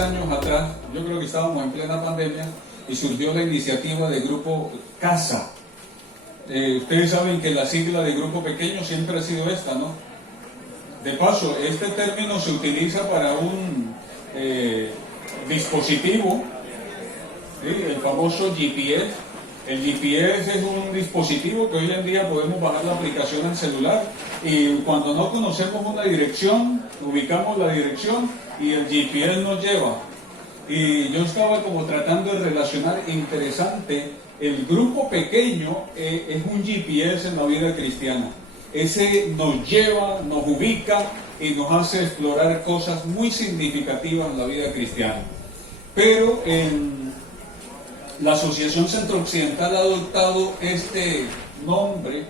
años atrás, yo creo que estábamos en plena pandemia, y surgió la iniciativa de Grupo Casa. Ustedes saben que la sigla de Grupo Pequeño siempre ha sido esta, ¿no? De paso, este término se utiliza para un dispositivo, ¿sí? El famoso GPS. El GPS es un dispositivo que hoy en día podemos bajar la aplicación al celular, y cuando no conocemos una dirección, ubicamos la dirección y el GPS nos lleva. Y yo estaba como tratando de relacionar interesante, el Grupo Pequeño es un GPS en la vida cristiana. Ese nos lleva, nos ubica y nos hace explorar cosas muy significativas en la vida cristiana. Pero la Asociación Centro Occidental ha adoptado este nombre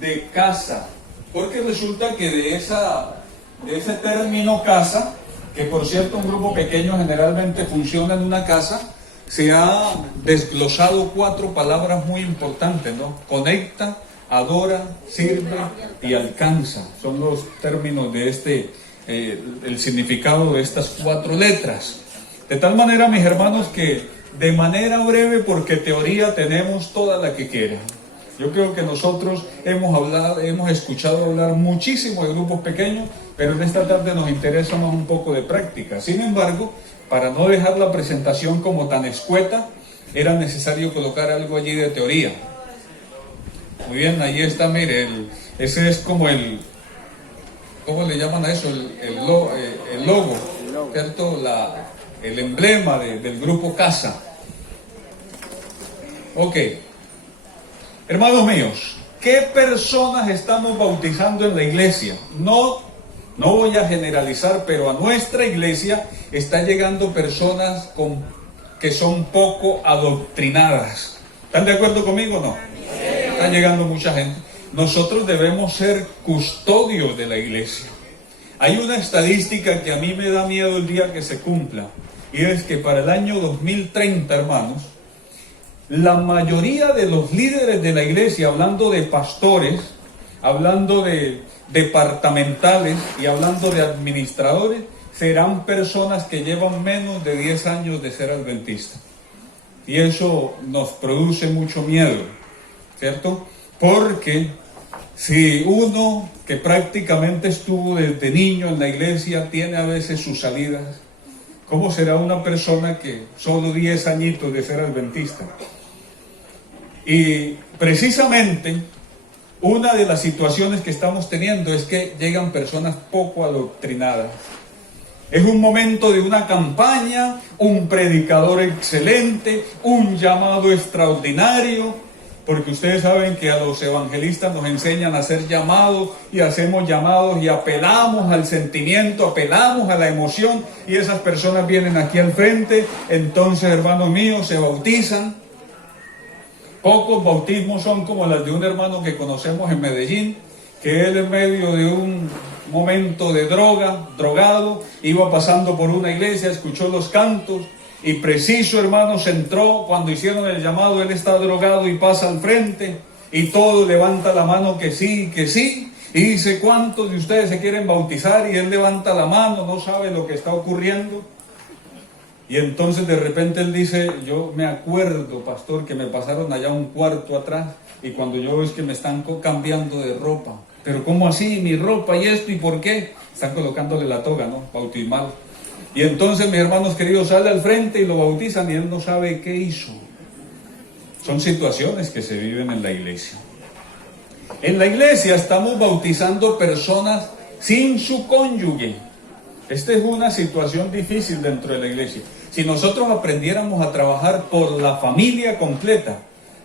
de casa, porque resulta que de ese término casa, que por cierto un grupo pequeño generalmente funciona en una casa, se ha desglosado 4 palabras muy importantes, ¿no? Conecta, adora, sirve y alcanza. Son los términos de el significado de estas 4 letras. De tal manera, mis hermanos, que de manera breve, porque teoría tenemos toda la que quiera. Yo creo que nosotros hemos escuchado hablar muchísimo de grupos pequeños, pero en esta tarde nos interesa más un poco de práctica. Sin embargo, para no dejar la presentación como tan escueta, era necesario colocar algo allí de teoría. Muy bien, ahí está, mire, ese es como ¿cómo le llaman a eso? El logo, ¿cierto? El emblema del grupo Casa. Ok. Hermanos míos, ¿qué personas estamos bautizando en la iglesia? No voy a generalizar, pero a nuestra iglesia está llegando personas que son poco adoctrinadas. ¿Están de acuerdo conmigo o no? Está llegando mucha gente. Nosotros debemos ser custodios de la iglesia. Hay una estadística que a mí me da miedo el día que se cumpla, y es que para el año 2030, hermanos, la mayoría de los líderes de la iglesia, hablando de pastores, hablando de departamentales y hablando de administradores, serán personas que llevan menos de 10 años de ser adventistas. Y eso nos produce mucho miedo, ¿cierto? Porque si uno que prácticamente estuvo desde niño en la iglesia tiene a veces sus salidas, ¿cómo será una persona que solo 10 añitos de ser adventista? Y precisamente una de las situaciones que estamos teniendo es que llegan personas poco adoctrinadas. Es un momento de una campaña, un predicador excelente, un llamado extraordinario, porque ustedes saben que a los evangelistas nos enseñan a hacer llamados, y hacemos llamados y apelamos al sentimiento, apelamos a la emoción, y esas personas vienen aquí al frente. Entonces, hermanos míos, se bautizan. Pocos bautismos son como las de un hermano que conocemos en Medellín, que él en medio de un momento de drogado, iba pasando por una iglesia, escuchó los cantos, y preciso, hermanos, entró. Cuando hicieron el llamado, él está drogado y pasa al frente, y todo levanta la mano que sí, y dice: ¿cuántos de ustedes se quieren bautizar? Y él levanta la mano, no sabe lo que está ocurriendo. Y entonces de repente él dice: yo me acuerdo, pastor, que me pasaron allá un cuarto atrás, y cuando yo veo es que me están cambiando de ropa. Pero ¿cómo así? Mi ropa y esto, ¿y por qué? Están colocándole la toga, ¿no? Bautismal. Y entonces, mis hermanos queridos, sale al frente y lo bautizan, y él no sabe qué hizo. Son situaciones que se viven en la iglesia. En la iglesia estamos bautizando personas sin su cónyuge. Esta es una situación difícil dentro de la iglesia. Si nosotros aprendiéramos a trabajar por la familia completa,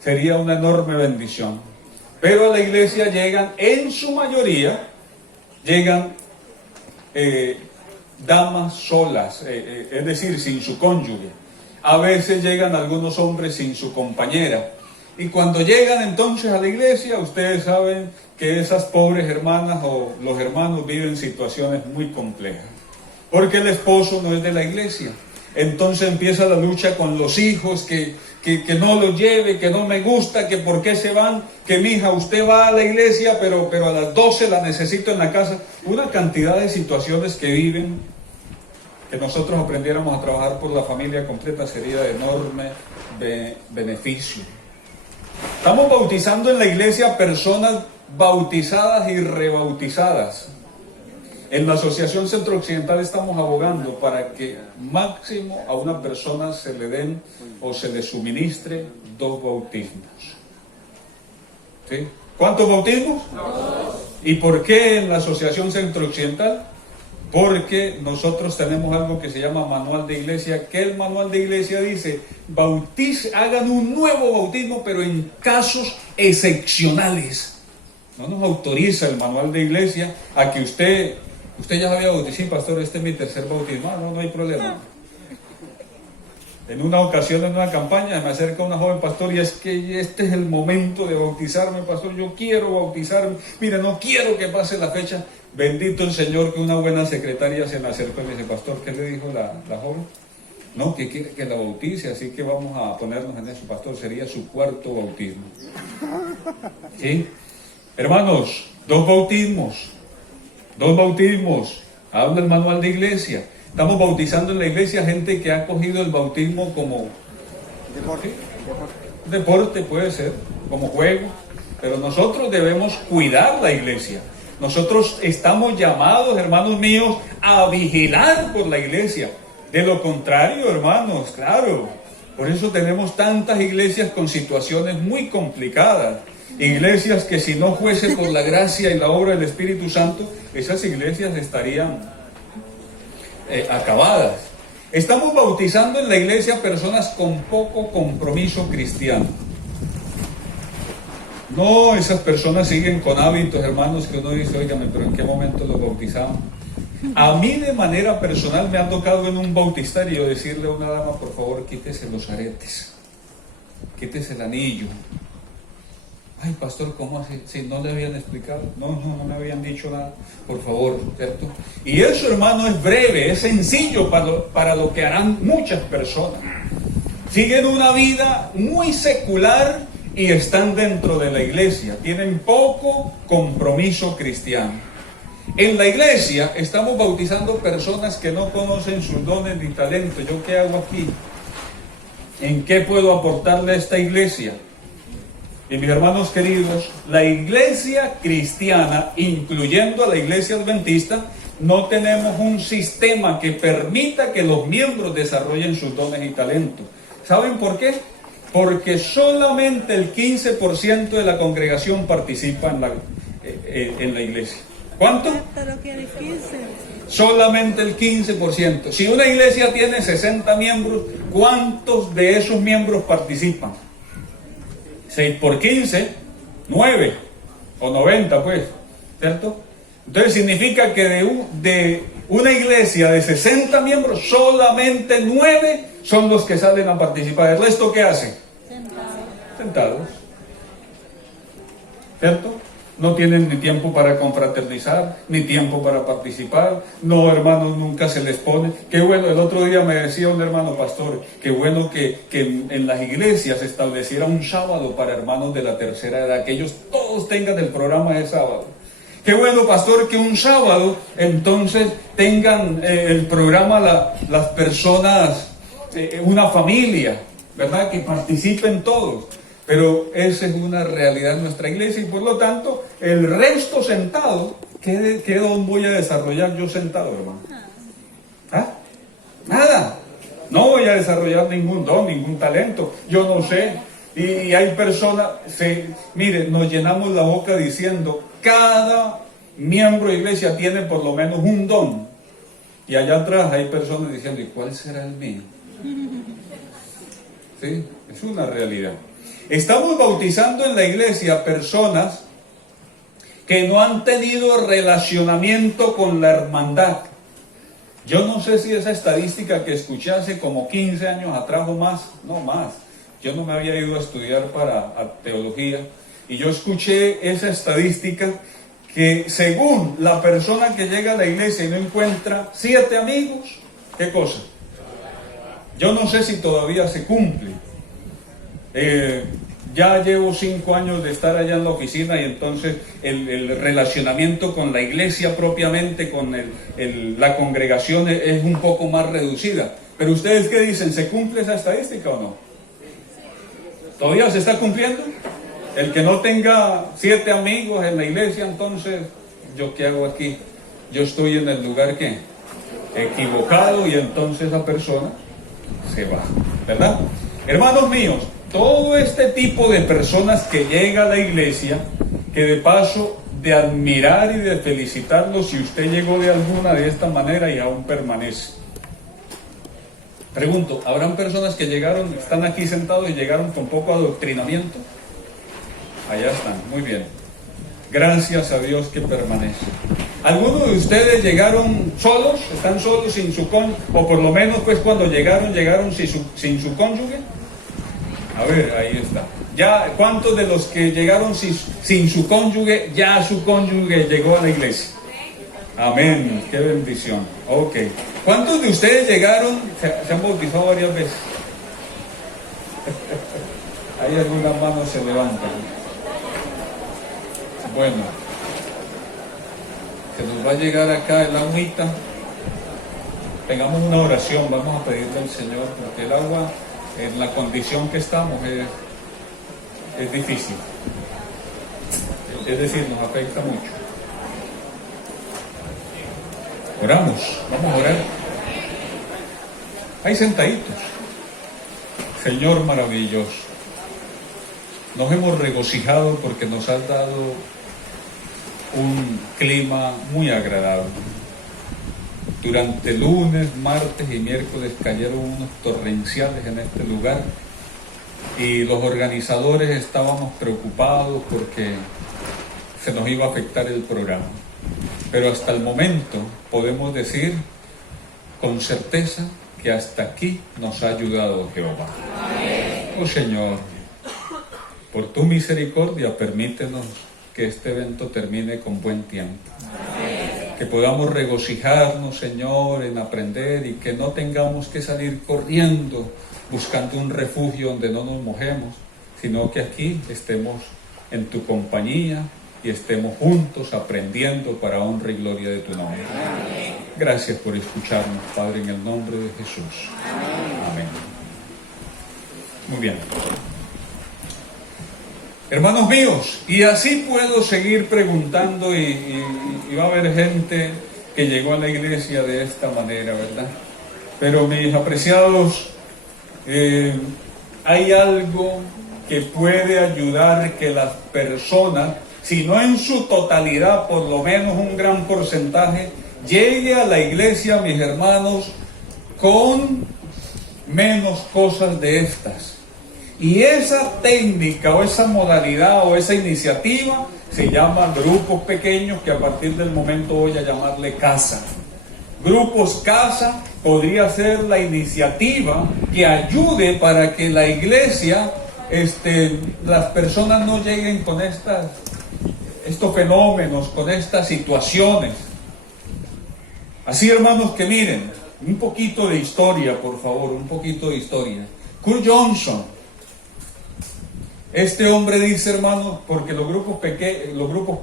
sería una enorme bendición. Pero a la iglesia llegan, en su mayoría, damas solas, es decir, sin su cónyuge. A veces llegan algunos hombres sin su compañera. Y cuando llegan entonces a la iglesia, ustedes saben que esas pobres hermanas o los hermanos viven situaciones muy complejas, porque el esposo no es de la iglesia. Entonces empieza la lucha con los hijos, que no los lleve, que no me gusta, que por qué se van, que mi hija, usted va a la iglesia, pero a las 12 la necesito en la casa. Una cantidad de situaciones que viven que nosotros aprendiéramos a trabajar por la familia completa sería de enorme beneficio. Estamos bautizando en la iglesia personas bautizadas y rebautizadas. En la Asociación Centro Occidental estamos abogando para que máximo a una persona se le den o se le suministre 2 bautismos. ¿Sí? ¿Cuántos bautismos? 2. ¿Y por qué en la Asociación Centro Occidental? Porque nosotros tenemos algo que se llama manual de iglesia, que el manual de iglesia dice, hagan un nuevo bautismo, pero en casos excepcionales. No nos autoriza el manual de iglesia a que usted ya había bautizado. Sí, pastor, este es mi tercer bautismo. No hay problema. En una ocasión, en una campaña, me acerca una joven pastor y es que este es el momento de bautizarme, pastor. Yo quiero bautizarme. Mira, no quiero que pase la fecha. Bendito el Señor que una buena secretaria se me acercó y me dice, pastor, ¿qué le dijo la joven? No, que quiere que la bautice, así que vamos a ponernos en eso, pastor. Sería su 4º bautismo. ¿Sí? Hermanos, 2 bautismos. 2 bautismos. Habla el manual de iglesia. Estamos bautizando en la iglesia gente que ha cogido el bautismo como deporte, puede ser, como juego. Pero nosotros debemos cuidar la iglesia. Nosotros estamos llamados, hermanos míos, a vigilar por la iglesia. De lo contrario, hermanos, claro. Por eso tenemos tantas iglesias con situaciones muy complicadas. Iglesias que si no fuese por la gracia y la obra del Espíritu Santo, esas iglesias estarían acabadas. Estamos bautizando en la iglesia personas con poco compromiso cristiano. No, esas personas siguen con hábitos, hermanos, que uno dice, óigame, pero ¿en qué momento los bautizamos? A mí de manera personal me ha tocado en un bautisterio decirle a una dama, por favor, quítese los aretes, quítese el anillo. Ay, pastor, ¿cómo así? Si no le habían explicado, no me habían dicho nada, por favor, ¿cierto? Y eso, hermano, es breve, es sencillo para lo que harán muchas personas. Siguen una vida muy secular y están dentro de la iglesia, tienen poco compromiso cristiano. En la iglesia estamos bautizando personas que no conocen sus dones ni talentos. ¿Yo qué hago aquí? ¿En qué puedo aportarle a esta iglesia? Y mis hermanos queridos, la iglesia cristiana, incluyendo a la iglesia adventista, no tenemos un sistema que permita que los miembros desarrollen sus dones y talentos. ¿Saben por qué? Porque solamente el 15% de la congregación participa en la iglesia. ¿Cuánto? Solamente el 15%. Si una iglesia tiene 60 miembros, ¿cuántos de esos miembros participan? 6 por 15, 9 o 90, pues, ¿cierto? Entonces significa que de una iglesia de 60 miembros, solamente 9 son los que salen a participar. ¿El resto qué hacen? Sentados. ¿Cierto? No tienen ni tiempo para confraternizar, ni tiempo para participar. No, hermanos, nunca se les pone. Qué bueno, el otro día me decía un hermano pastor, qué bueno que en las iglesias se estableciera un sábado para hermanos de la tercera edad, que ellos todos tengan el programa de sábado. Qué bueno, pastor, que un sábado entonces tengan el programa las personas, una familia, ¿verdad? Que participen todos. Pero esa es una realidad en nuestra iglesia y por lo tanto, el resto sentado, ¿qué don voy a desarrollar yo sentado, hermano? ¿Ah? Nada. No voy a desarrollar ningún don, ningún talento. Yo no sé. Y hay personas, miren, nos llenamos la boca diciendo, cada miembro de iglesia tiene por lo menos un don. Y allá atrás hay personas diciendo, ¿y cuál será el mío? Sí, es una realidad. Estamos bautizando en la iglesia personas que no han tenido relacionamiento con la hermandad. Yo no sé si esa estadística que escuché hace como 15 años atrás o más, no más. Yo no me había ido a estudiar para teología y yo escuché esa estadística que según la persona que llega a la iglesia y no encuentra 7 amigos, ¿qué cosa? Yo no sé si todavía se cumple. ya llevo 5 años de estar allá en la oficina y entonces el relacionamiento con la iglesia propiamente, con la congregación es un poco más reducida. Pero ustedes, ¿qué dicen? ¿Se cumple esa estadística o no? ¿Todavía se está cumpliendo? El que no tenga 7 amigos en la iglesia, entonces, ¿yo qué hago aquí? Yo estoy en el lugar que equivocado, y entonces esa persona se va, ¿verdad? Hermanos míos, todo este tipo de personas que llega a la iglesia, que de paso de admirar y de felicitarlos si usted llegó de alguna de esta manera y aún permanece. Pregunto, ¿habrán personas que llegaron, están aquí sentados y llegaron con poco adoctrinamiento? Allá están, muy bien. Gracias a Dios que permanece. ¿Algunos de ustedes llegaron solos? ¿Están solos sin su cónyuge? O por lo menos pues cuando llegaron sin su cónyuge. A ver, ahí está. Ya, ¿cuántos de los que llegaron sin su cónyuge, ya su cónyuge llegó a la iglesia? Amén, qué bendición. Ok. ¿Cuántos de ustedes llegaron, se han bautizado varias veces? Ahí algunas manos se levantan. Bueno, que nos va a llegar acá el agüita. Tengamos una oración, vamos a pedirle al Señor, porque el agua, en la condición que estamos, es difícil. Es decir, nos afecta mucho. Oramos, vamos a orar. Ahí sentaditos. Señor maravilloso, nos hemos regocijado porque nos has dado un clima muy agradable. Durante lunes, martes y miércoles cayeron unos torrenciales en este lugar y los organizadores estábamos preocupados porque se nos iba a afectar el programa. Pero hasta el momento podemos decir con certeza que hasta aquí nos ha ayudado Jehová. Oh Señor, por tu misericordia permítenos que este evento termine con buen tiempo. Que podamos regocijarnos, Señor, en aprender y que no tengamos que salir corriendo buscando un refugio donde no nos mojemos, sino que aquí estemos en tu compañía y estemos juntos aprendiendo para honra y gloria de tu nombre. Gracias por escucharnos, Padre, en el nombre de Jesús. Amén. Muy bien. Hermanos míos, y así puedo seguir preguntando y va a haber gente que llegó a la iglesia de esta manera, ¿verdad? Pero mis apreciados, hay algo que puede ayudar que las personas, si no en su totalidad, por lo menos un gran porcentaje, llegue a la iglesia, mis hermanos, con menos cosas de estas. Y esa técnica o esa modalidad o esa iniciativa se llama grupos pequeños, que a partir del momento voy a llamarle casa. Grupos casa podría ser la iniciativa que ayude para que la iglesia, las personas no lleguen con estos fenómenos, con estas situaciones. Así, hermanos, que miren, un poquito de historia, por favor, un poquito de historia. Kurt Johnson. Este hombre dice, hermano, porque los grupos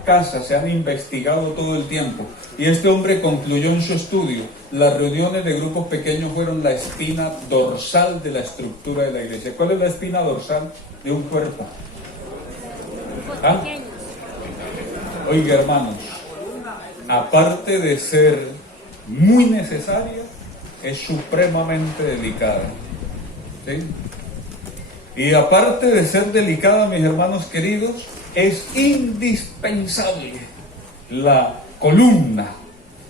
casa se han investigado todo el tiempo, y este hombre concluyó en su estudio: las reuniones de grupos pequeños fueron la espina dorsal de la estructura de la iglesia. ¿Cuál es la espina dorsal de un cuerpo? ¿Ah? Oiga, hermanos, aparte de ser muy necesaria, es supremamente delicada. ¿Sí? Y aparte de ser delicada, mis hermanos queridos, es indispensable. La columna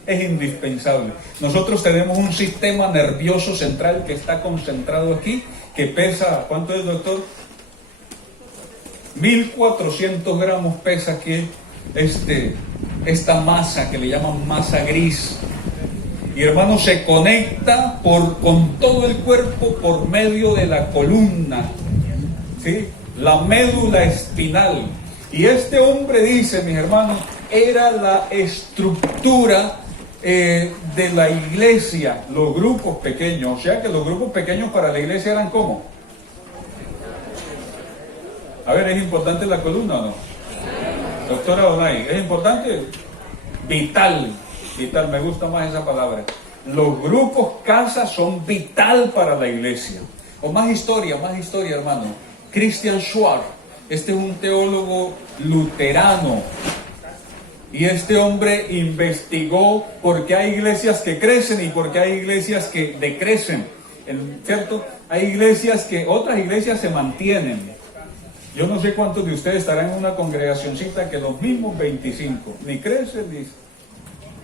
es indispensable. Nosotros tenemos un sistema nervioso central que está concentrado aquí, que pesa, ¿cuánto es, doctor? 1400 gramos pesa aquí esta masa que le llaman masa gris. Y hermano, se conecta con todo el cuerpo por medio de la columna, ¿sí? La médula espinal. Y este hombre dice, mis hermanos, era la estructura de la iglesia, los grupos pequeños. O sea que los grupos pequeños para la iglesia eran ¿cómo? A ver, ¿es importante la columna o no? Doctora Donay, ¿es importante? Vital, vital, me gusta más esa palabra. Los grupos casa son vital para la iglesia. O más historia, hermano. Christian Schwab, este es un teólogo luterano. Y este hombre investigó por qué hay iglesias que crecen y por qué hay iglesias que decrecen. ¿Cierto? Hay iglesias que, otras iglesias se mantienen. Yo no sé cuántos de ustedes estarán en una congregacioncita que los mismos 25, ni crecen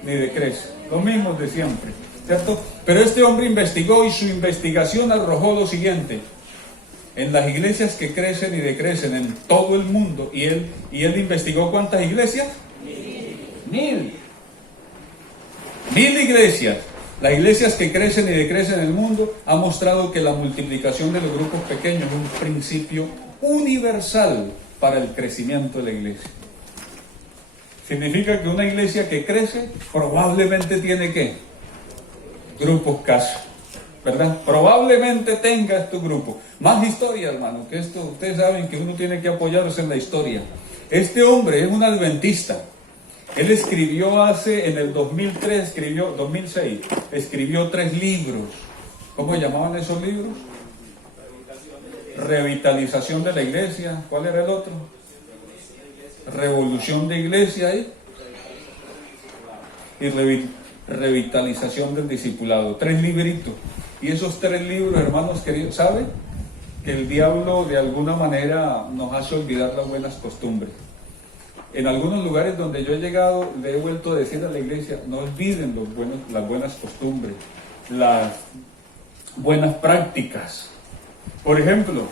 ni decrecen, los mismos de siempre, ¿cierto? Pero este hombre investigó y su investigación arrojó lo siguiente: en las iglesias que crecen y decrecen en todo el mundo, y él investigó ¿cuántas iglesias? 1000 iglesias. Las iglesias que crecen y decrecen en el mundo ha mostrado que la multiplicación de los grupos pequeños es un principio universal para el crecimiento de la iglesia. Significa que una iglesia que crece probablemente tiene ¿qué? Grupos casa, ¿verdad? Probablemente tenga estos grupos. Más historia, hermano, que esto, ustedes saben que uno tiene que apoyarse en la historia. Este hombre es un adventista. Él escribió en el 2006, escribió 3 libros. ¿Cómo se llamaban esos libros? Revitalización de la iglesia. ¿Cuál era el otro? Revolución de iglesia y revitalización del discipulado. 3 libritos. Y esos 3 libros, hermanos queridos, ¿saben? Que el diablo de alguna manera nos hace olvidar las buenas costumbres. En algunos lugares donde yo he llegado, le he vuelto a decir a la iglesia: no olviden las buenas costumbres, las buenas prácticas. Por ejemplo,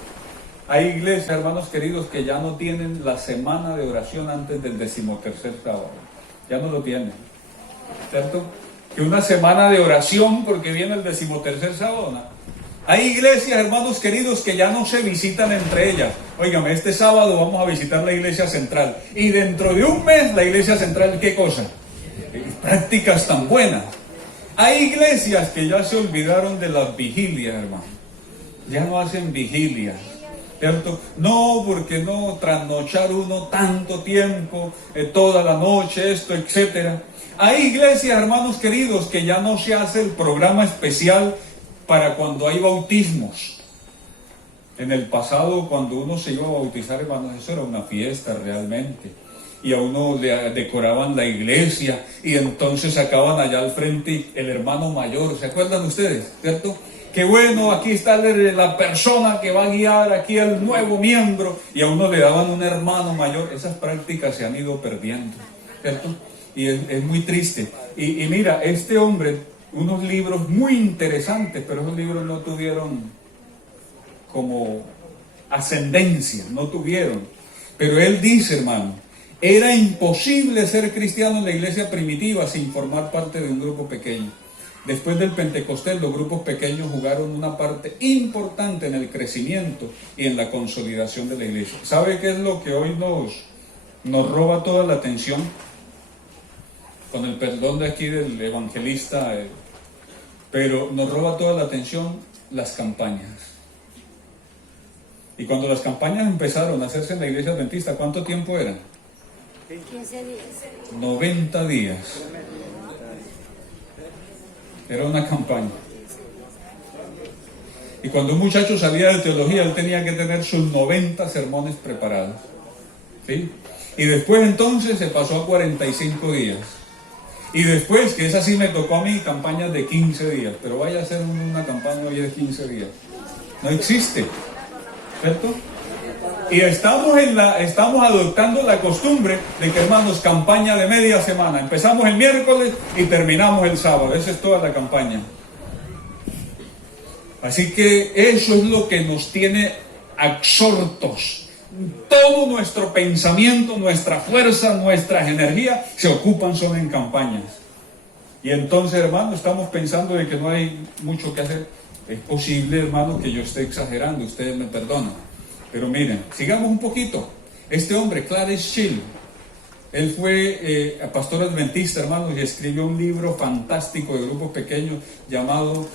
hay iglesias, hermanos queridos, que ya no tienen la semana de oración antes del 13º sábado. Ya no lo tienen, ¿cierto? Que una semana de oración porque viene el 13º sábado, ¿no? Hay iglesias, hermanos queridos, que ya no se visitan entre ellas. Óigame, este sábado vamos a visitar la iglesia central. Y dentro de un mes, la iglesia central, ¿qué cosa? Prácticas tan buenas. Hay iglesias que ya se olvidaron de las vigilias, hermano. Ya no hacen vigilias, ¿cierto? No, porque no trasnochar uno tanto tiempo, toda la noche, esto, etcétera. Hay iglesias, hermanos queridos, que ya no se hace el programa especial para cuando hay bautismos. En el pasado, cuando uno se iba a bautizar, hermanos, eso era una fiesta realmente. Y a uno le decoraban la iglesia y entonces sacaban allá al frente el hermano mayor. ¿Se acuerdan ustedes? ¿Cierto? Qué bueno, aquí está la persona que va a guiar aquí al nuevo miembro. Y a uno le daban un hermano mayor. Esas prácticas se han ido perdiendo, ¿cierto? Y es muy triste. Y mira, este hombre, unos libros muy interesantes, pero esos libros no tuvieron como ascendencia, no tuvieron. Pero él dice, hermano, era imposible ser cristiano en la iglesia primitiva sin formar parte de un grupo pequeño. Después del Pentecostés, los grupos pequeños jugaron una parte importante en el crecimiento y en la consolidación de la iglesia. ¿Sabe qué es lo que hoy nos roba toda la atención? Con el perdón de aquí del evangelista, pero nos roba toda la atención las campañas. Y cuando las campañas empezaron a hacerse en la iglesia adventista, ¿cuánto tiempo eran? 15 días. 90 días. Era una campaña. Y cuando un muchacho salía de teología, él tenía que tener sus 90 sermones preparados, ¿sí? Y después entonces se pasó a 45 días. Y después, que esa sí me tocó a mí, campañas de 15 días. Pero vaya a hacer una campaña hoy de 15 días. No existe, ¿cierto? Y estamos adoptando la costumbre de que, hermanos, campaña de media semana. Empezamos el miércoles y terminamos el sábado. Esa es toda la campaña. Así que eso es lo que nos tiene absortos. Todo nuestro pensamiento, nuestra fuerza, nuestras energías se ocupan solo en campañas. Y entonces, hermano, estamos pensando de que no hay mucho que hacer. Es posible, hermano, que yo esté exagerando, ustedes me perdonan. Pero miren, sigamos un poquito. Este hombre, Clarence Shield, él fue pastor adventista, hermano, y escribió un libro fantástico de grupos pequeños llamado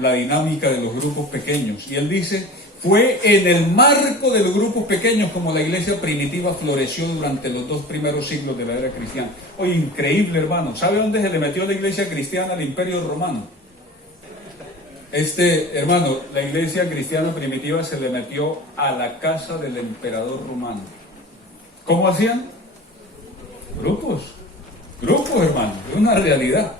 La dinámica de los grupos pequeños. Y él dice Fue en el marco de los grupos pequeños como la iglesia primitiva floreció durante los 2 primeros siglos de la era cristiana. Oye, increíble, hermano. ¿Sabe dónde se le metió la iglesia cristiana al Imperio Romano? Hermano, la iglesia cristiana primitiva se le metió a la casa del emperador romano. ¿Cómo hacían? Grupos, hermano, es una realidad.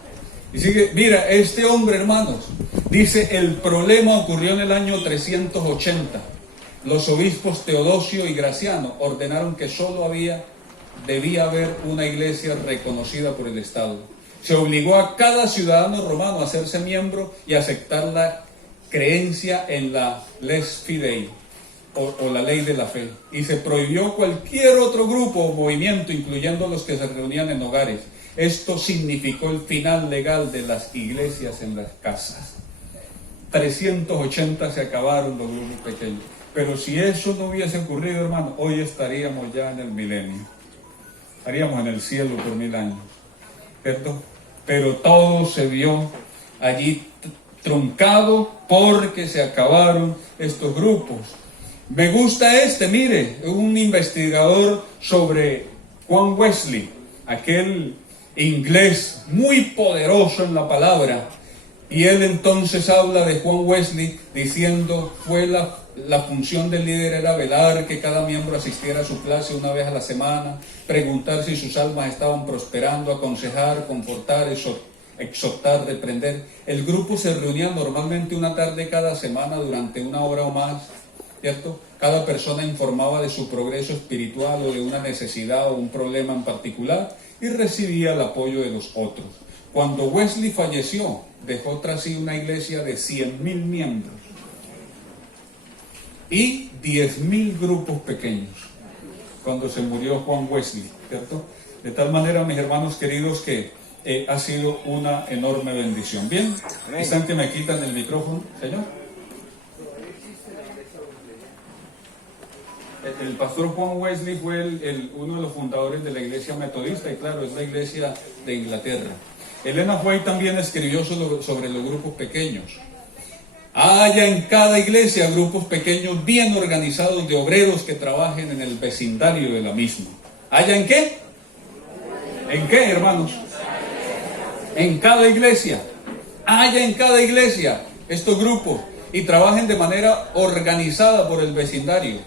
Y sigue, mira, este hombre, hermanos, dice, el problema ocurrió en el año 380. Los obispos Teodosio y Graciano ordenaron que solo debía haber una iglesia reconocida por el Estado. Se obligó a cada ciudadano romano a hacerse miembro y aceptar la creencia en la les fidei, o la ley de la fe. Y se prohibió cualquier otro grupo o movimiento, incluyendo los que se reunían en hogares. Esto significó el final legal de las iglesias en las casas. 380 se acabaron los grupos pequeños. Pero si eso no hubiese ocurrido, hermano, hoy estaríamos ya en el milenio. Estaríamos en el cielo por 1000 años. ¿Cierto? Pero todo se vio allí truncado porque se acabaron estos grupos. Me gusta mire, un investigador sobre Juan Wesley, aquel inglés muy poderoso en la palabra, y él entonces habla de Juan Wesley diciendo, la función del líder era velar que cada miembro asistiera a su clase una vez a la semana, preguntar si sus almas estaban prosperando, aconsejar, confortar, exhortar, reprender. El grupo se reunía normalmente una tarde cada semana durante 1 hora o más, ¿cierto? Cada persona informaba de su progreso espiritual o de una necesidad o un problema en particular y recibía el apoyo de los otros. Cuando Wesley falleció, dejó tras sí una iglesia de 100,000 miembros y 10,000 grupos pequeños cuando se murió Juan Wesley, ¿cierto? De tal manera, mis hermanos queridos, que ha sido una enorme bendición. Bien, están que me quitan el micrófono, señor. El pastor Juan Wesley fue uno de los fundadores de la iglesia metodista, y claro, es la iglesia de Inglaterra. Elena White también escribió sobre los grupos pequeños. Haya en cada iglesia grupos pequeños bien organizados de obreros que trabajen en el vecindario de la misma. ¿Haya en qué? ¿En qué, hermanos? En cada iglesia. Haya en cada iglesia estos grupos y trabajen de manera organizada por el vecindario.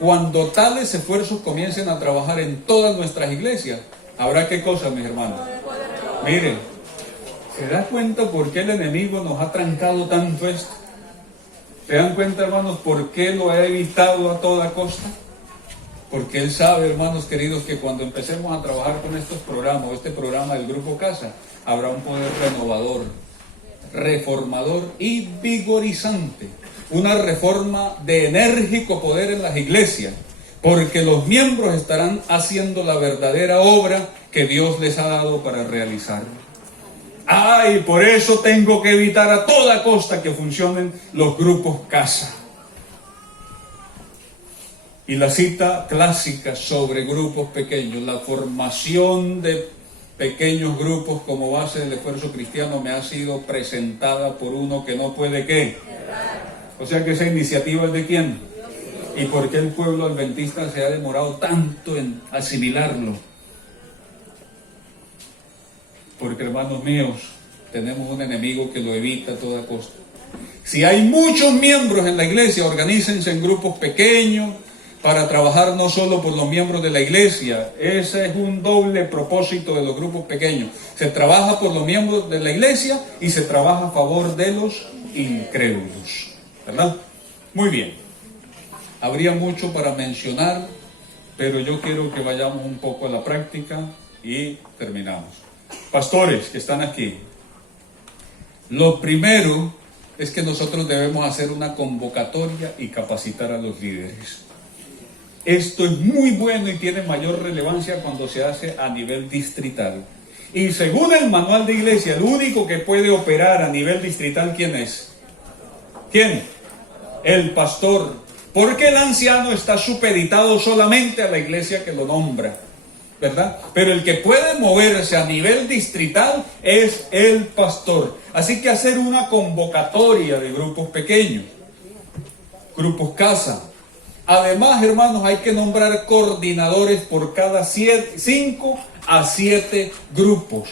Cuando tales esfuerzos comiencen a trabajar en todas nuestras iglesias, ¿habrá qué cosa, mis hermanos? Miren, ¿se da cuenta por qué el enemigo nos ha trancado tanto esto? ¿Se dan cuenta, hermanos, por qué lo ha evitado a toda costa? Porque él sabe, hermanos queridos, que cuando empecemos a trabajar con estos programas, este programa del Grupo Casa, habrá un poder renovador, reformador y vigorizante. Una reforma de enérgico poder en las iglesias, porque los miembros estarán haciendo la verdadera obra que Dios les ha dado para realizar. ¡Ay! Por eso tengo que evitar a toda costa que funcionen los grupos casa. Y la cita clásica sobre grupos pequeños, la formación de pequeños grupos como base del esfuerzo cristiano me ha sido presentada por uno que no puede ¿qué? O sea que esa iniciativa es de ¿quién? ¿Y por qué el pueblo adventista se ha demorado tanto en asimilarlo? Porque, hermanos míos, tenemos un enemigo que lo evita a toda costa. Si hay muchos miembros en la iglesia, organícense en grupos pequeños para trabajar no solo por los miembros de la iglesia. Ese es un doble propósito de los grupos pequeños. Se trabaja por los miembros de la iglesia y se trabaja a favor de los incrédulos. ¿Verdad? Muy bien. Habría mucho para mencionar, pero yo quiero que vayamos un poco a la práctica y terminamos. Pastores que están aquí, lo primero es que nosotros debemos hacer una convocatoria y capacitar a los líderes. Esto es muy bueno y tiene mayor relevancia cuando se hace a nivel distrital. Y según el manual de iglesia, el único que puede operar a nivel distrital, ¿quién es? ¿Quién? El pastor. Porque el anciano está supeditado solamente a la iglesia que lo nombra, ¿verdad? Pero el que puede moverse a nivel distrital es el pastor. Así que hacer una convocatoria de grupos pequeños. grupos casa. Además, hermanos, hay que nombrar coordinadores por cada 5 a 7 grupos.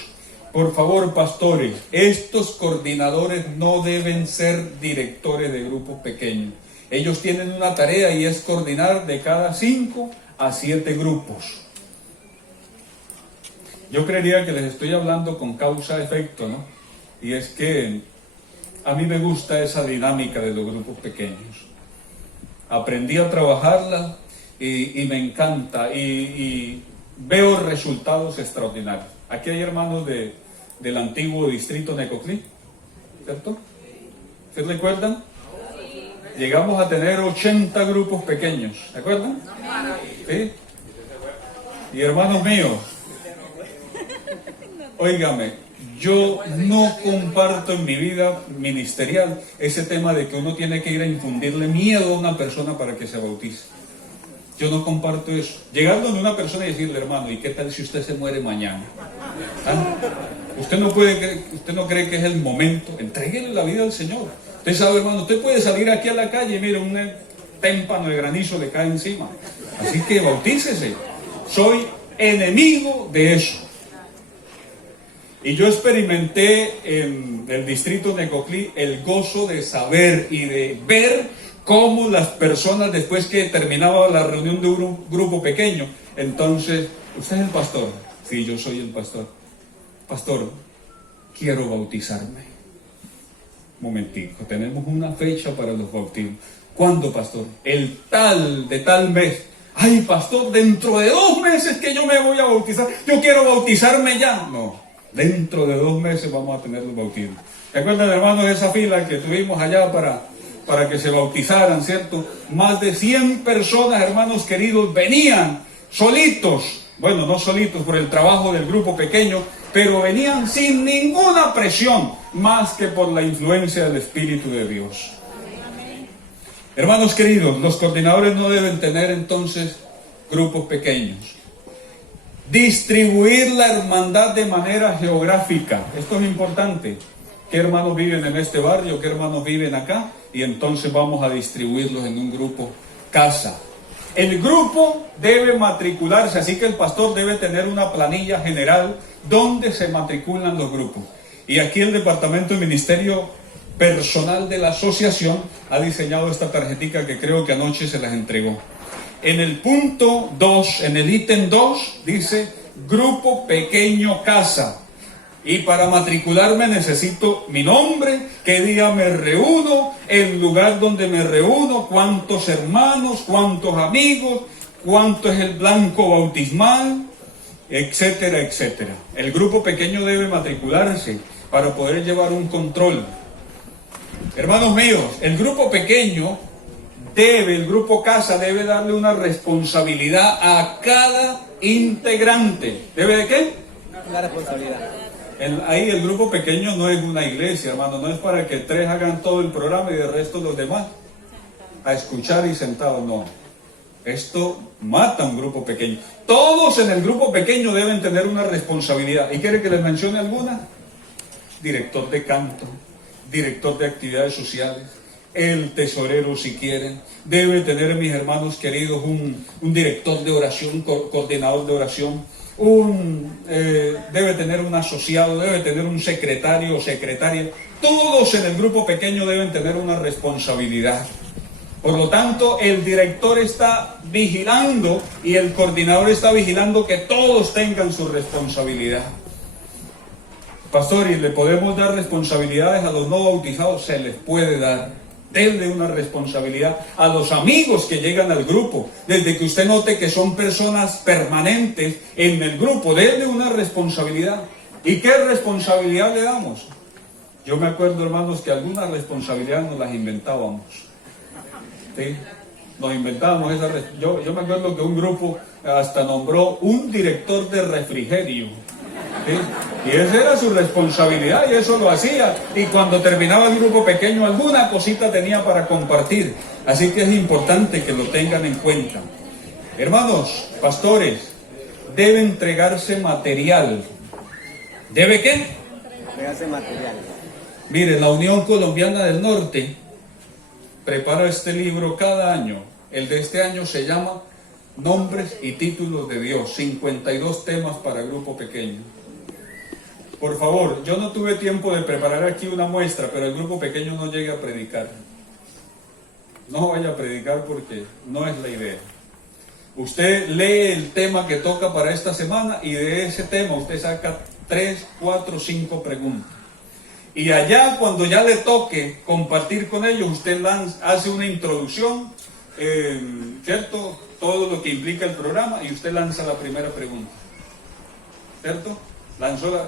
Por favor, pastores, estos coordinadores no deben ser directores de grupos pequeños. Ellos tienen una tarea y es coordinar de cada 5 a 7 grupos. Yo creería que les estoy hablando con causa-efecto, ¿no? Y es que a mí me gusta esa dinámica de los grupos pequeños. Aprendí a trabajarla y me encanta y veo resultados extraordinarios. Aquí hay hermanos del antiguo distrito Necoclí, ¿cierto? ¿Se recuerdan? Llegamos a tener 80 grupos pequeños, ¿se acuerdan? ¿Sí? Y hermanos míos, óigame, yo no comparto en mi vida ministerial ese tema de que uno tiene que ir a infundirle miedo a una persona para que se bautice. Yo no comparto eso. Llegando a una persona y decirle, hermano, ¿y qué tal si usted se muere mañana? ¿Ah? Usted no cree que es el momento. Entréguele la vida al Señor. Usted sabe, hermano, usted puede salir aquí a la calle y mire, un témpano de granizo le cae encima. Así que bautícese. Soy enemigo de eso. Y yo experimenté en el distrito Necoclí el gozo de saber y de ver cómo las personas, después que terminaba la reunión de un grupo pequeño, entonces, ¿usted es el pastor? Sí, yo soy el pastor. Pastor, quiero bautizarme. Momentico, tenemos una fecha para los bautismos. ¿Cuándo, pastor? El tal, de tal mes. Ay, pastor, dentro de 2 meses que yo me voy a bautizar. Yo quiero bautizarme ya. No, dentro de 2 meses vamos a tener los bautismos. ¿Se acuerdan, hermanos, de esa fila que tuvimos allá para que se bautizaran, cierto? Más de 100 personas, hermanos queridos, venían solitos. Bueno, no solitos por el trabajo del grupo pequeño, pero venían sin ninguna presión, más que por la influencia del Espíritu de Dios. Hermanos queridos, los coordinadores no deben tener entonces grupos pequeños. Distribuir la hermandad de manera geográfica. Esto es importante. ¿Qué hermanos viven en este barrio? ¿Qué hermanos viven acá? Y entonces vamos a distribuirlos en un grupo casa. El grupo debe matricularse, así que el pastor debe tener una planilla general donde se matriculan los grupos. Y aquí el Departamento de Ministerio Personal de la Asociación ha diseñado esta tarjetica que creo que anoche se las entregó. En el punto 2, en el ítem 2, dice Grupo Pequeño Casa. Y para matricularme necesito mi nombre, qué día me reúno, el lugar donde me reúno, cuántos hermanos, cuántos amigos, cuánto es el blanco bautismal, etcétera, etcétera. El grupo pequeño debe matricularse para poder llevar un control. Hermanos míos, el grupo pequeño el grupo casa debe darle una responsabilidad a cada integrante. ¿Debe de qué? Una responsabilidad. Ahí el grupo pequeño no es una iglesia, hermano, no es para que 3 hagan todo el programa y de resto los demás a escuchar y sentados, no. Esto mata a un grupo pequeño. Todos en el grupo pequeño deben tener una responsabilidad. ¿Y quiere que les mencione alguna? Director de canto, director de actividades sociales, el tesorero si quieren. Debe tener, mis hermanos queridos, un director de oración, coordinador de oración. Debe tener un asociado, debe tener un secretario o secretaria. Todos en el grupo pequeño deben tener una responsabilidad. Por lo tanto, el director está vigilando y el coordinador está vigilando que todos tengan su responsabilidad. Pastor, ¿y le podemos dar responsabilidades a los no bautizados? Se les puede dar. Denle una responsabilidad a los amigos que llegan al grupo. Desde que usted note que son personas permanentes en el grupo, denle una responsabilidad. ¿Y qué responsabilidad le damos? Yo me acuerdo, hermanos, que algunas responsabilidades nos las inventábamos. ¿Sí? Nos inventábamos esa yo me acuerdo que un grupo hasta nombró un director de refrigerio. ¿Sí? Y esa era su responsabilidad y eso lo hacía. Y cuando terminaba el grupo pequeño, alguna cosita tenía para compartir. Así que es importante que lo tengan en cuenta. Hermanos, pastores, debe entregarse material. ¿Debe qué? Entregarse material. Mire, la Unión Colombiana del Norte prepara este libro cada año. El de este año se llama Nombres y Títulos de Dios, 52 temas para grupo pequeño. Por favor, yo no tuve tiempo de preparar aquí una muestra, pero el grupo pequeño no llegue a predicar. No vaya a predicar porque no es la idea. Usted lee el tema que toca para esta semana y de ese tema usted saca 3, 4, 5 preguntas. Y allá cuando ya le toque compartir con ellos, usted hace una introducción, ¿cierto? Todo lo que implica el programa y usted lanza la primera pregunta. ¿Cierto?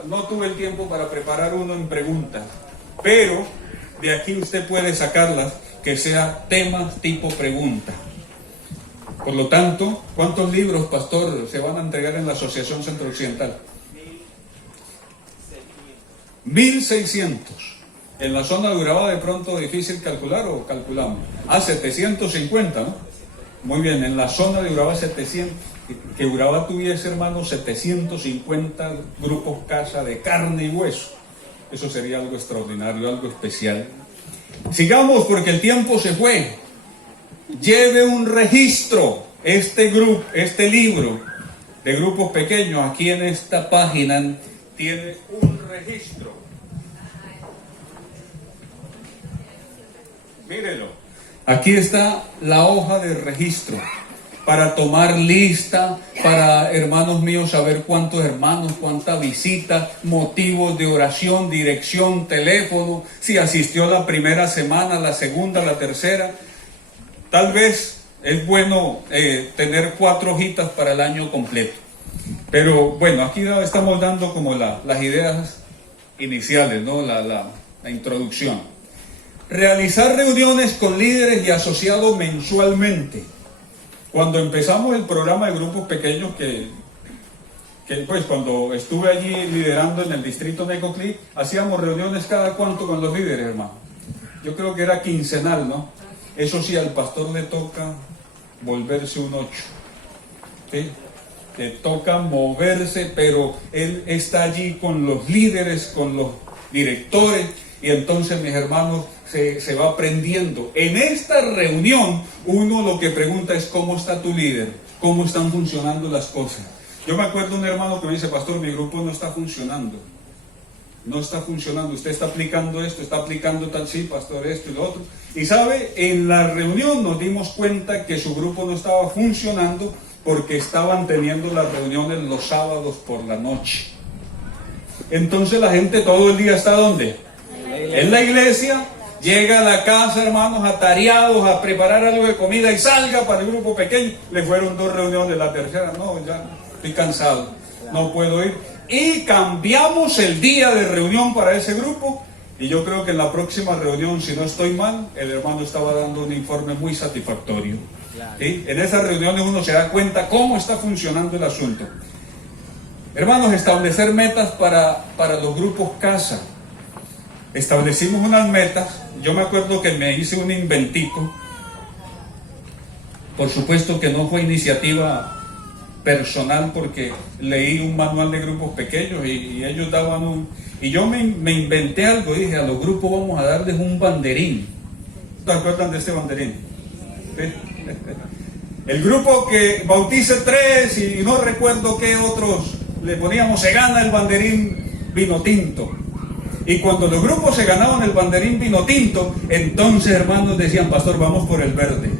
No tuve el tiempo para preparar uno en preguntas, pero de aquí usted puede sacarlas que sea temas tipo pregunta. Por lo tanto, ¿cuántos libros, pastor, se van a entregar en la Asociación Centro Occidental? 1600. En la zona de Urabá de pronto difícil calcular o calculamos. 750, ¿no? Muy bien, en la zona de Urabá 700. Que Urabá tuviese, hermanos, 750 grupos casa de carne y hueso. Eso sería algo extraordinario, algo especial. Sigamos porque el tiempo se fue. Lleve un registro. Este libro de grupos pequeños, aquí en esta página, tiene un registro. Mírelo. Aquí está la hoja de registro. Para tomar lista, para, hermanos míos, saber cuántos hermanos, cuánta visita, motivos de oración, dirección, teléfono, si asistió la primera semana, la segunda, la tercera. Tal vez es bueno tener 4 hojitas para el año completo. Pero bueno, aquí estamos dando como las ideas iniciales, ¿no? La introducción. Realizar reuniones con líderes y asociados mensualmente. Cuando empezamos el programa de grupos pequeños, que pues cuando estuve allí liderando en el distrito Necoclí, hacíamos reuniones cada cuánto con los líderes, hermano. Yo creo que era quincenal, ¿no? Eso sí, al pastor le toca volverse un 8. ¿Sí? Le toca moverse, pero él está allí con los líderes, con los directores, y entonces, mis hermanos, se va aprendiendo. En esta reunión, uno lo que pregunta es ¿cómo está tu líder? ¿Cómo están funcionando las cosas? Yo me acuerdo de un hermano que me dice, pastor, mi grupo no está funcionando. No está funcionando. Usted está aplicando esto, está aplicando tal, sí, pastor, esto y lo otro. Y sabe, en la reunión nos dimos cuenta que su grupo no estaba funcionando porque estaban teniendo las reuniones los sábados por la noche. Entonces la gente todo el día está ¿dónde? En la iglesia. Llega a la casa, hermanos, atareados a preparar algo de comida y salga para el grupo pequeño. Le fueron 2 reuniones, la tercera, no, ya estoy cansado, no puedo ir. Y cambiamos el día de reunión para ese grupo. Y yo creo que en la próxima reunión, si no estoy mal, el hermano estaba dando un informe muy satisfactorio. ¿Sí? En esas reuniones uno se da cuenta cómo está funcionando el asunto. Hermanos, establecer metas para los grupos casa. Establecimos unas metas. Yo me acuerdo que me hice un inventico. Por supuesto que no fue iniciativa personal porque leí un manual de grupos pequeños y ellos daban y yo me inventé algo. Dije, a los grupos vamos a darles un banderín. ¿Se acuerdan de este banderín? ¿Sí? El grupo que bautice 3 y no recuerdo qué otros le poníamos, se gana el banderín vino tinto. Y cuando los grupos se ganaban el banderín vino tinto, entonces, hermanos, decían, pastor, vamos por el verde.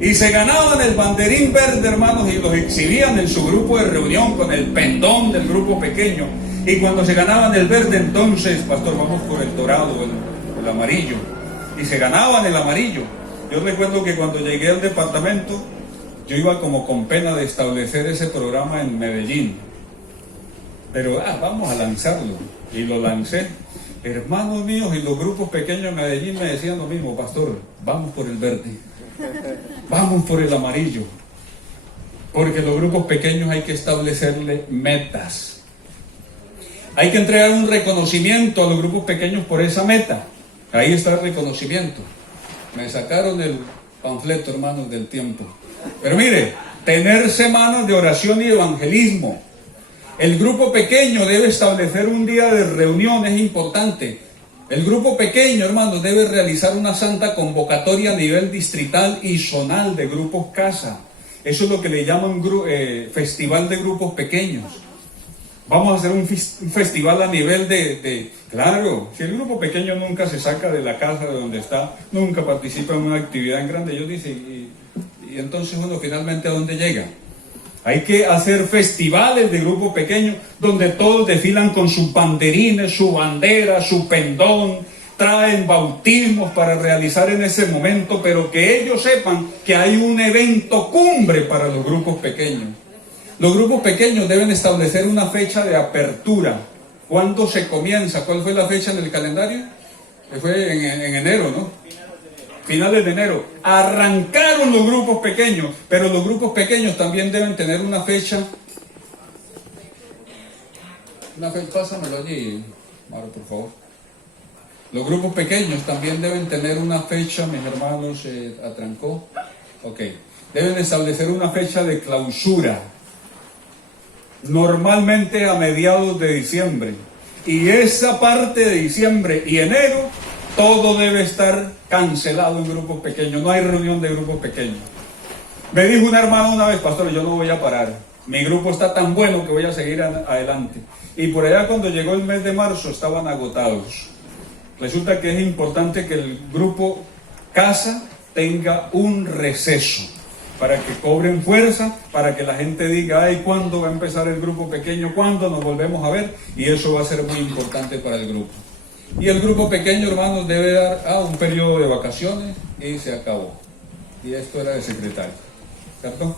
Y se ganaban el banderín verde, hermanos, y los exhibían en su grupo de reunión con el pendón del grupo pequeño. Y cuando se ganaban el verde, entonces, pastor, vamos por el dorado, el amarillo. Y se ganaban el amarillo. Yo recuerdo que cuando llegué al departamento, yo iba como con pena de establecer ese programa en Medellín. Pero vamos a lanzarlo. Y lo lancé. Hermanos míos y los grupos pequeños en Medellín me decían lo mismo, pastor, vamos por el verde, vamos por el amarillo. Porque los grupos pequeños hay que establecerle metas. Hay que entregar un reconocimiento a los grupos pequeños por esa meta. Ahí está el reconocimiento. Me sacaron el panfleto, hermanos, del tiempo. Pero mire, tener semanas de oración y evangelismo. El grupo pequeño debe establecer un día de reunión, es importante. El grupo pequeño, hermanos, debe realizar una santa convocatoria a nivel distrital y zonal de grupos casa. Eso es lo que le llaman festival de grupos pequeños. Vamos a hacer un festival a nivel Claro, si el grupo pequeño nunca se saca de la casa de donde está, nunca participa en una actividad en grande, ellos dicen, y entonces uno finalmente ¿a dónde llega? Hay que hacer festivales de grupos pequeños donde todos desfilan con sus banderines, su bandera, su pendón, traen bautismos para realizar en ese momento, pero que ellos sepan que hay un evento cumbre para los grupos pequeños. Los grupos pequeños deben establecer una fecha de apertura. ¿Cuándo se comienza? ¿Cuál fue la fecha en el calendario? Fue en enero, ¿no? Finales de enero. Arrancaron los grupos pequeños, pero los grupos pequeños también deben tener una fecha. Pásamelo allí, Maro, por favor. Los grupos pequeños también deben tener una fecha, mis hermanos, atrancó. Ok. Deben establecer una fecha de clausura. Normalmente a mediados de diciembre. Y esa parte de diciembre y enero, todo debe estar cancelado en grupos pequeños. No hay reunión de grupos pequeños. Me dijo una hermana una vez, pastor, yo no voy a parar. Mi grupo está tan bueno que voy a seguir adelante. Y por allá cuando llegó el mes de marzo estaban agotados. Resulta que es importante que el grupo casa tenga un receso para que cobren fuerza, para que la gente diga, ay, ¿cuándo va a empezar el grupo pequeño? ¿Cuándo nos volvemos a ver? Y eso va a ser muy importante para el grupo. Y el grupo pequeño, hermanos, debe dar un periodo de vacaciones y se acabó. Y esto era de secretario, ¿cierto?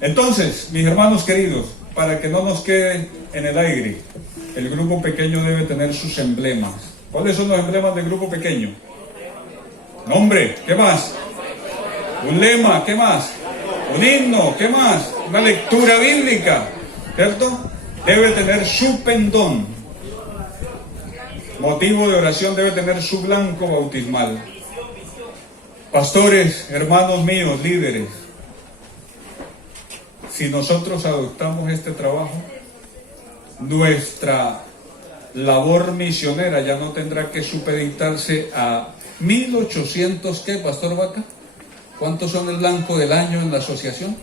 Entonces, mis hermanos queridos, para que no nos quede en el aire, el grupo pequeño debe tener sus emblemas. ¿Cuáles son los emblemas del grupo pequeño? Nombre, ¿qué más? Un lema, ¿qué más? Un himno, ¿qué más? Una lectura bíblica, ¿cierto? Debe tener su pendón. Motivo de oración debe tener su blanco bautismal. Pastores, hermanos míos, líderes, si nosotros adoptamos este trabajo, nuestra labor misionera ya no tendrá que supeditarse a 1800, ¿qué, Pastor Vaca? ¿Cuántos son el blanco del año en la asociación?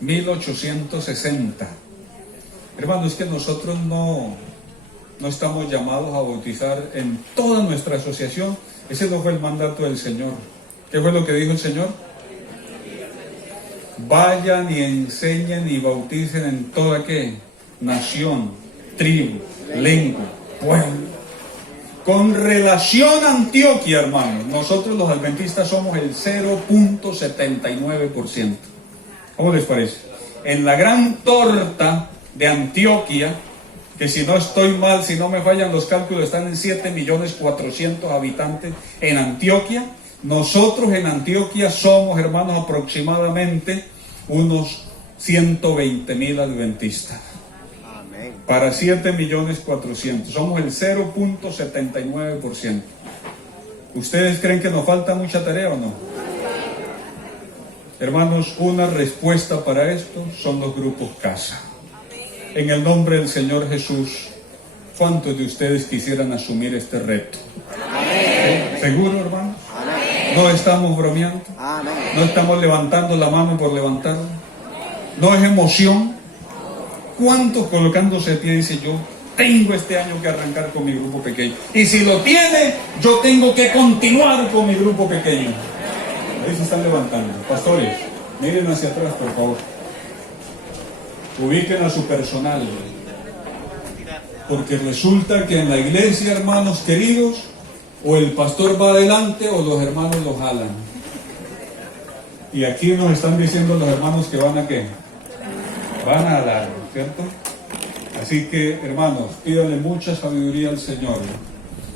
1860. Hermanos, es que nosotros no estamos llamados a bautizar en toda nuestra asociación. Ese no fue el mandato del Señor. ¿Qué fue lo que dijo el Señor? Vayan y enseñen y bauticen en toda ¿qué? Nación, tribu, lengua, pueblo. Con relación a Antioquia, hermanos, nosotros los adventistas somos el 0.79%. ¿Cómo les parece? En la gran torta de Antioquia, que si no estoy mal, si no me fallan los cálculos, están en 7.400.000 habitantes en Antioquia. Nosotros en Antioquia somos, hermanos, aproximadamente unos 120.000 adventistas. Amén. Para 7.400.000. Somos el 0.79%. ¿Ustedes creen que nos falta mucha tarea o no? Hermanos, una respuesta para esto son los grupos casa. En el nombre del Señor Jesús, ¿cuántos de ustedes quisieran asumir este reto? Amén. ¿Seguro, hermano? Amén. No estamos bromeando. Amén. No estamos levantando la mano por levantarla. No es emoción. ¿Cuántos colocándose de pie dice yo tengo este año que arrancar con mi grupo pequeño? Y si lo tiene, yo tengo que continuar con mi grupo pequeño. Ahí se están levantando. Pastores, miren hacia atrás, por favor. Ubiquen a su personal, porque resulta que en la iglesia, hermanos queridos, o el pastor va adelante o los hermanos lo jalan. Y aquí nos están diciendo los hermanos que van a ¿qué? Van a dar, ¿cierto? Así que, hermanos, pídanle mucha sabiduría al Señor.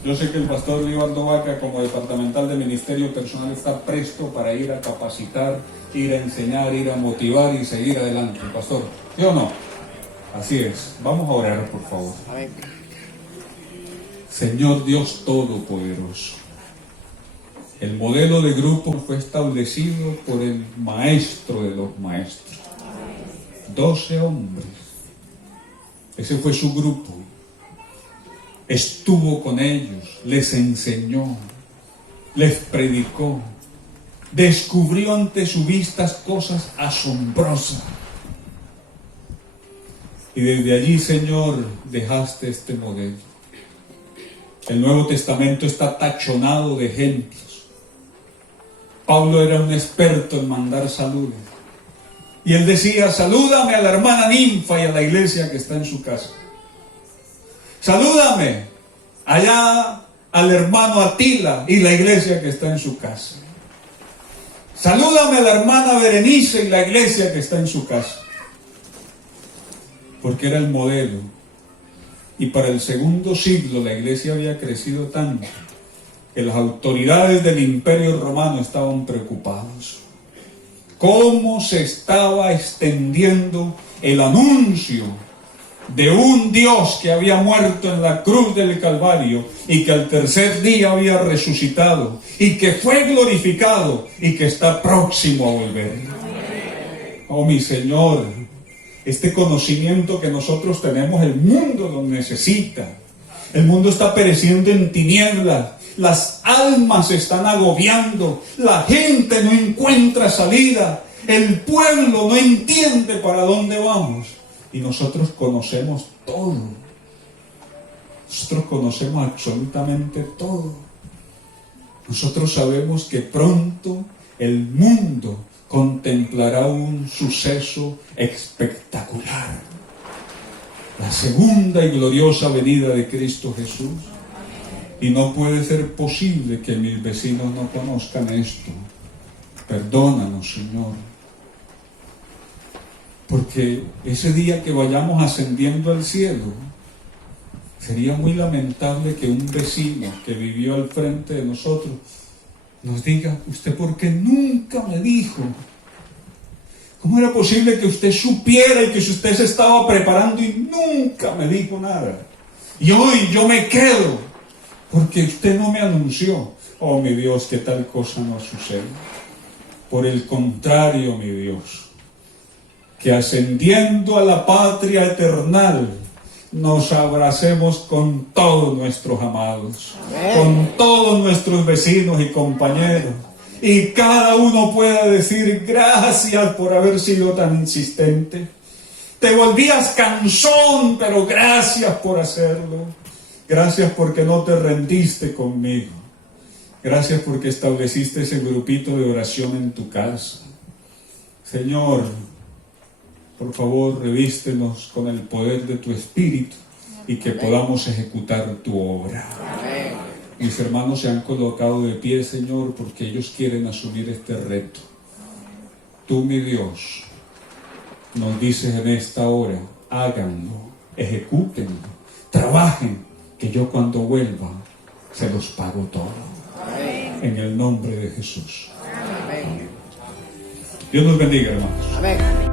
Yo sé que el pastor Libardo Vaca, como departamental de ministerio personal, está presto para ir a capacitar, ir a enseñar, ir a motivar y seguir adelante. Pastor, ¿sí o no? Así es. Vamos a orar, por favor. Amén. Señor Dios Todopoderoso, el modelo de grupo fue establecido por el maestro de los maestros. 12 hombres. Ese fue su grupo. estuvo con ellos, les enseñó, les predicó, descubrió ante su vista cosas asombrosas. Y desde allí, Señor, dejaste este modelo. El Nuevo Testamento está tachonado de ejemplos. Pablo era un experto en mandar saludos. Y él decía: salúdame a la hermana Ninfa y a la iglesia que está en su casa. Salúdame allá al hermano Atila y la iglesia que está en su casa. Salúdame a la hermana Berenice y la iglesia que está en su casa. Porque era el modelo. Y para el segundo siglo la iglesia había crecido tanto que las autoridades del Imperio Romano estaban preocupados. Cómo se estaba extendiendo el anuncio de un Dios que había muerto en la cruz del Calvario y que al tercer día había resucitado y que fue glorificado y que está próximo a volver. Oh, mi Señor, este conocimiento que nosotros tenemos, el mundo lo necesita. El mundo está pereciendo en tinieblas. Las almas se están agobiando. La gente no encuentra salida. El pueblo no entiende para dónde vamos. Y nosotros conocemos todo. Nosotros conocemos absolutamente todo. Nosotros sabemos que pronto el mundo contemplará un suceso espectacular. La segunda y gloriosa venida de Cristo Jesús. Y no puede ser posible que mis vecinos no conozcan esto. Perdónanos, Señor. Porque ese día que vayamos ascendiendo al cielo, sería muy lamentable que un vecino que vivió al frente de nosotros nos diga: ¿usted por qué nunca me dijo? ¿Cómo era posible que usted supiera y que usted se estaba preparando y nunca me dijo nada? Y hoy yo me quedo porque usted no me anunció. Oh, mi Dios, que tal cosa no sucede. Por el contrario, mi Dios, que ascendiendo a la patria eternal, nos abracemos con todos nuestros amados, con todos nuestros vecinos y compañeros, y cada uno pueda decir: gracias por haber sido tan insistente. Te volvías cansón, pero gracias por hacerlo. Gracias porque no te rendiste conmigo. Gracias porque estableciste ese grupito de oración en tu casa. Señor, por favor, revístenos con el poder de tu Espíritu y que podamos ejecutar tu obra. Amén. Mis hermanos se han colocado de pie, Señor, porque ellos quieren asumir este reto. Tú, mi Dios, nos dices en esta hora: háganlo, ejecútenlo, trabajen, que yo cuando vuelva se los pago todo. Amén. En el nombre de Jesús. Amén. Dios nos bendiga, hermanos. Amén.